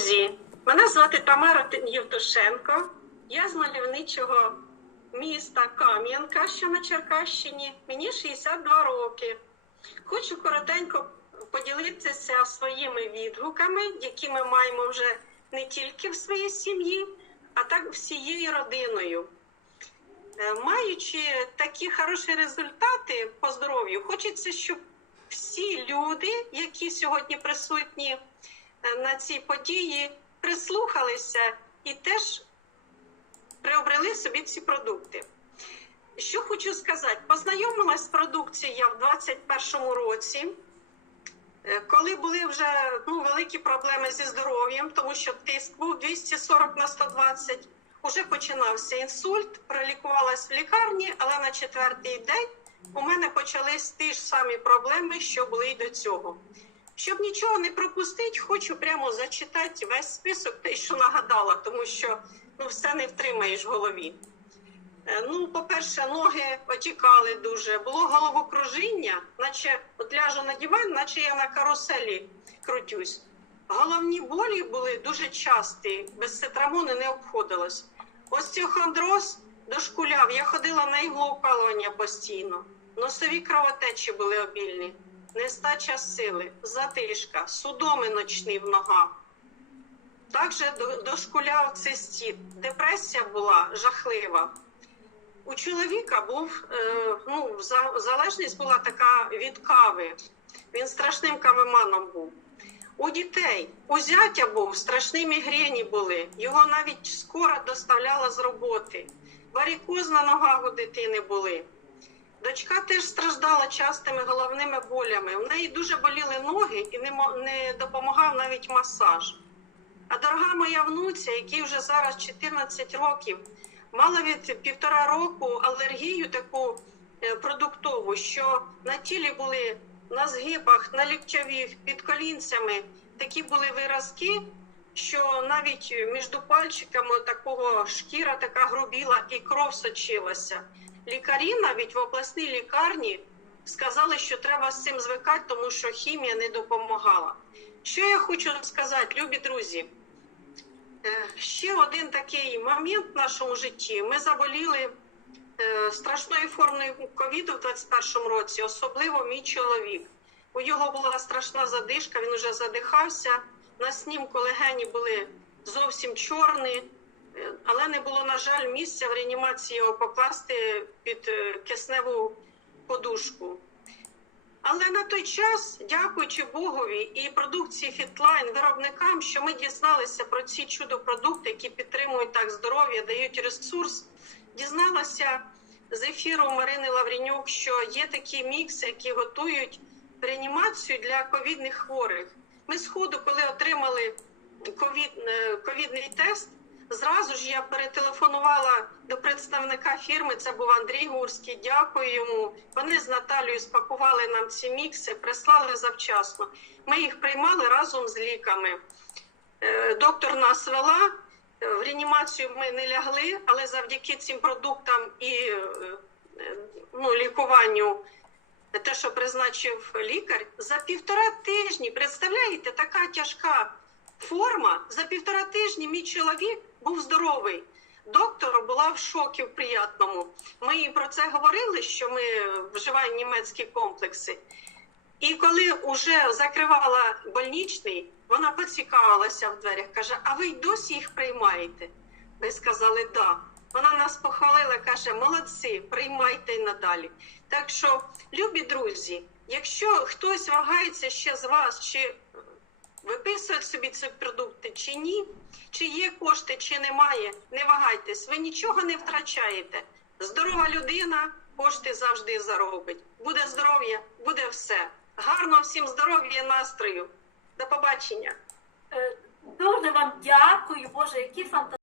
друзі! Мене звати Тамара Євтушенко. Я з мальовничого міста Кам'янка, що на Черкащині. Мені 62 роки. Хочу коротенько поділитися своїми відгуками, які ми маємо вже не тільки в своїй сім'ї, а так всією родиною. Е, Маючи такі хороші результати по здоров'ю, хочеться, щоб всі люди, які сьогодні присутні на цій події, прислухалися і теж приобрели собі ці продукти. Що хочу сказати, познайомилась з продукцією я в 2021 році, е, коли були вже ну, великі проблеми зі здоров'ям, тому що тиск був 240 на 120, уже починався інсульт, пролікувалась в лікарні, але на четвертий день у мене почались ті ж самі проблеми, що були й до цього. Щоб нічого не пропустити, хочу прямо зачитати весь список, те, що нагадала, тому що ну, все не втримаєш в голові. Е, Ну, по-перше, ноги отікали дуже, було головокружіння, наче от ляжу на диван, наче я на каруселі крутюсь. Головні болі були дуже часті, без цитрамону не обходилось. Остеохондроз дошкуляв, я ходила на іглоукалування постійно. Носові кровотечі були обільні, нестача сили, затишка, судоми ночні в ногах. Також дошкуляв цистіт. Депресія була жахлива. У чоловіка був е, ну, залежність була така від кави. Він страшним кавеманом був. У дітей у зятя був страшні мігрені були. Його навіть скоро доставляла з роботи. Варікоз на ногах у дитини були. Дочка теж страждала частими головними болями. У неї дуже боліли ноги і не, допомагав навіть масаж. А дорога моя внуця, якій вже зараз 14 років, мала від півтора року алергію таку е, продуктову, що на тілі були на згибах, на ліктьових, під колінцями такі були виразки, що навіть між пальчиками такого шкіра така грубіла і кров сочилася. Лікарі навіть в обласній лікарні сказали, що треба з цим звикати, тому що хімія не допомагала. Що я хочу сказати, любі друзі? Е, Ще один такий момент в нашому житті. Ми заболіли е, страшною формою ковіду в 21 році, особливо мій чоловік. У його була страшна задишка, він уже задихався. На снімку легені були зовсім чорні, але не було, на жаль, місця в реанімації його покласти під е, кисневу подушку. Але на той час, дякуючи Богові і продукції Фітлайн, виробникам, що ми дізналися про ці чудо-продукти, які підтримують так здоров'я, дають ресурс, дізналася з ефіру Марини Лавренюк, що є такі мікси, які готують реанімацію для ковідних хворих. Ми сходу, коли отримали е, ковідний тест, зразу ж я перетелефонувала до представника фірми. Це був Андрій Гурський. Дякую йому. Вони з Наталією спакували нам ці мікси, прислали завчасно. Ми їх приймали разом з ліками. Е, Доктор нас вела. Е, В реанімацію ми не лягли, але завдяки цим продуктам і е, ну, лікуванню, те, що призначив лікар, за півтора тижні, представляєте, така тяжка форма. За півтора тижні мій чоловік був здоровий. Доктор була в шокі в приятному. Ми їй про це говорили, що ми вживаємо німецькі комплекси. І коли вже закривала больничний, вона поцікавилася в дверях, каже: А ви й досі їх приймаєте? Ми сказали, да. Вона нас похвалила, каже, молодці, приймайте й надалі. Так що, любі друзі, якщо хтось вагається ще з вас, чи виписують собі ці продукти, чи ні, чи є кошти, чи немає, не вагайтесь, ви нічого не втрачаєте. Здорова людина кошти завжди заробить. Буде здоров'я, буде все. Гарного всім здоров'я і настрою. До побачення. Е, Дуже вам дякую, Боже, які фантастичні.